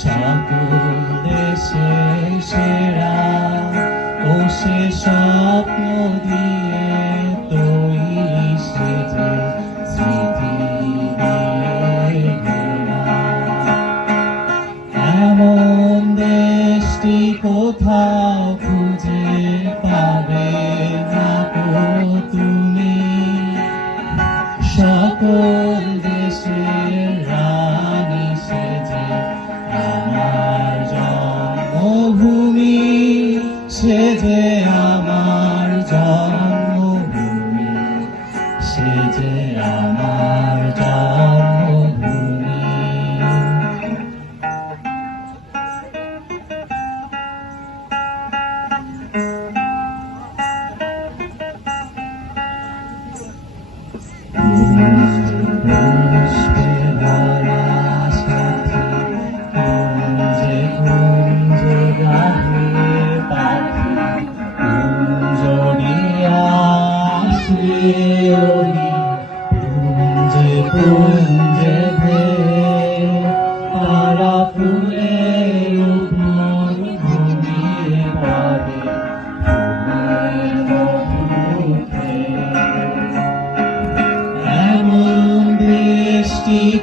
সকল দেশে সেরা ও সে স্বপ্ন দিয়ে সেজে আমার জন্মভূমি সেজে আমার জন্মভূমি। ভরা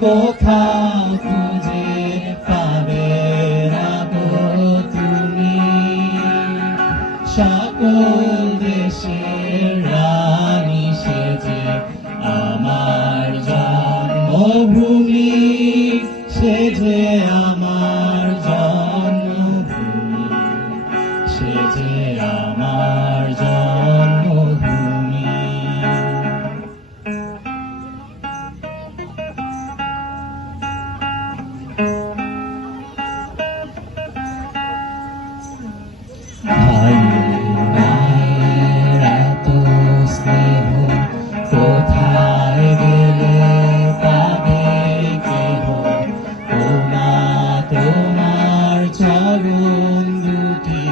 কোথাও খুঁজে পাবে গো তুমি সকল দেশের রানী জন্মভূমি সেজে আমার জন্মভূমি সেজে আমার জন্মভূমি। ভাই মায়ের এত স্নেহ কোথায়? চরণ দুটি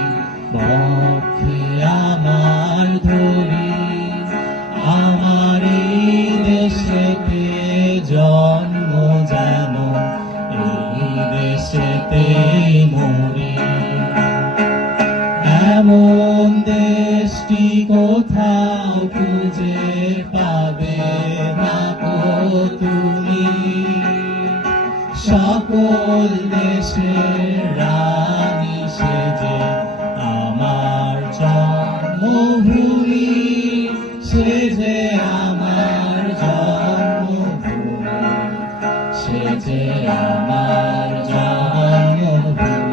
বক্ষে আমার ধরি। আমার এই দেশেতে জন্ম যেন, এই দেশেতে মরি। এমন দেশটি কোথাও খুঁজে পাবে সকল দেশের রানী সেজে আমার জন্মভূমি সেজে আমার জন্মভূমি সেজে আমার জন্মভূমি